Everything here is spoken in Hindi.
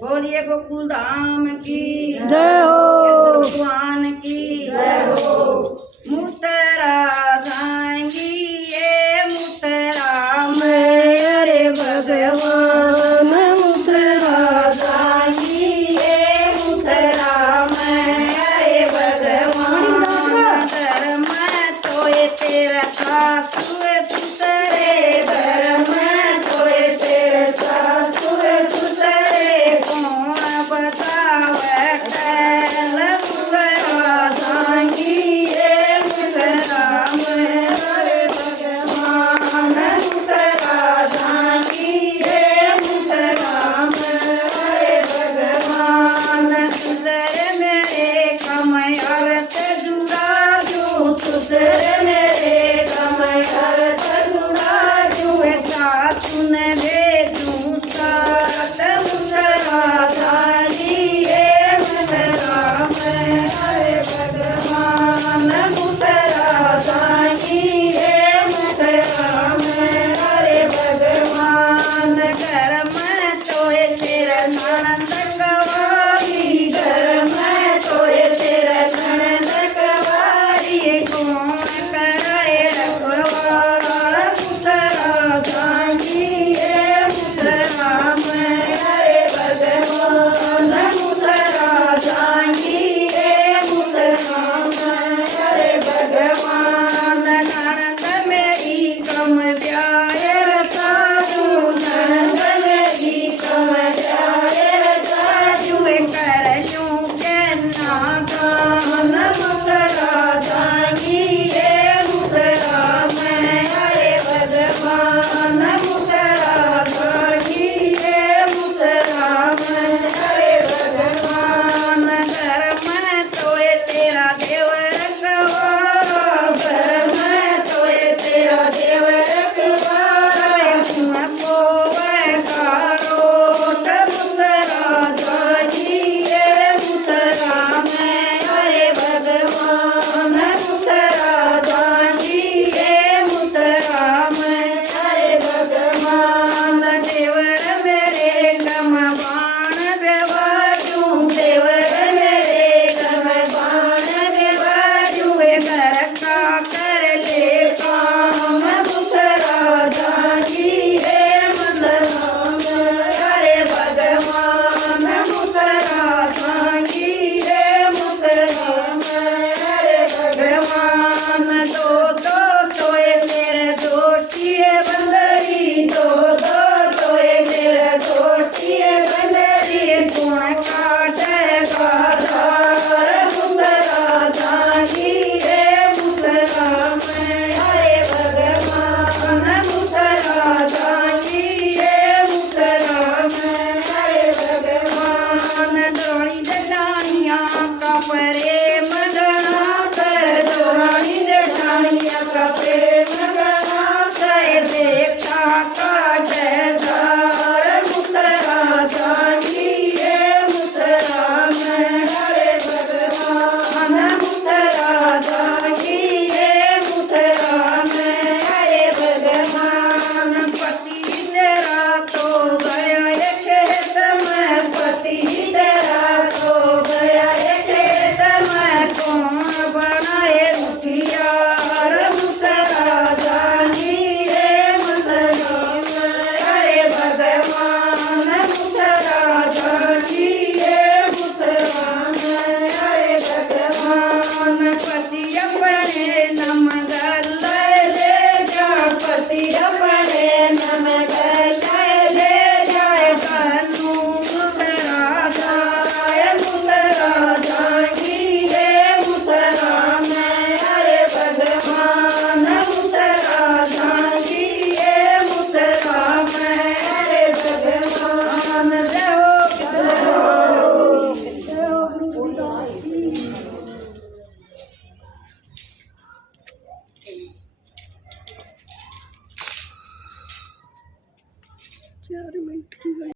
बोलिए गोकुल धाम की जय हो। भगवान की जय हो। मुतरा जाएंगी ये मुतरा में, अरे भगवान मुतरा जाएंगी ये मुतरा में, अरे भगवान धर्म तो ये तेरा सासु सुतरे, धर्म तो ये तेरे सासु सुतरे, कौन बतावे कैल मुतरा जाएंगी ये मुतरा में, अरे भगवान मुतरा जाएंगी ये मुतरा में, अरे भगवान सुतरे मेरे कमय अर्थ जुड़ा जो, सुतरे मेरे कमय अर्थ जुड़ा जो, तूने भेजूं साथ मुतरा जाएंगी ये मुतरा में, अरे भगवान मुतरा जाएंगी ये मुतरा में, अरे भगवान कर्म